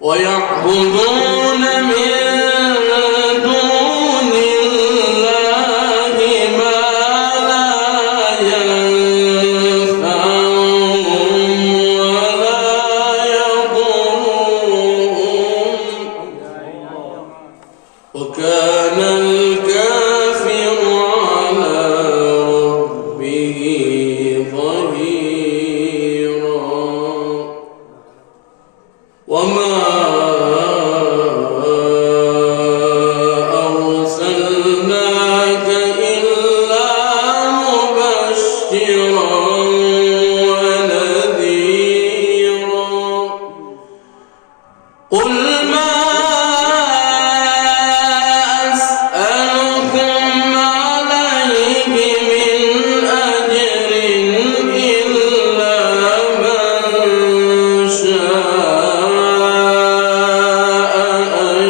ويعبدون من دون الله ما لا ينفعهم ولا يضرهم وكان الكافر على ربه ظهيرا وما أرسلناك إلا مبشرا ونذيرا قل ما أسألكم عليه من أجر إلا من شاء أن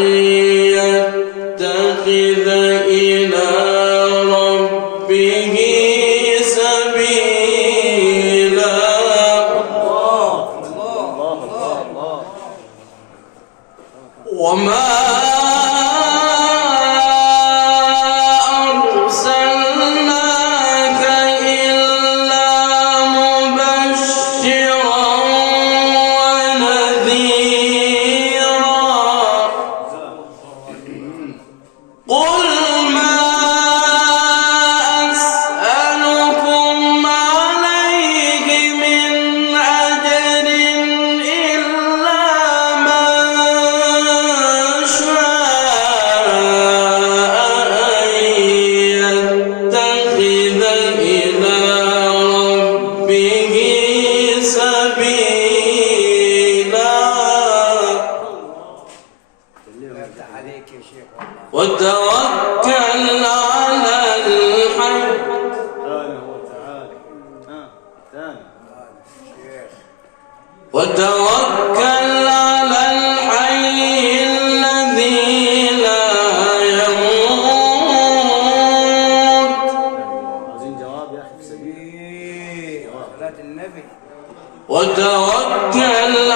يتخذ إلى ربه سبيلا وما أرسلناك إلا مبشرا ونذيرا قل ما أسألكم عليه من أجر إلا من شاء أن يتخذ إلى ربه سبيلا وتوكل على الحي الذي لا يموت وتوكل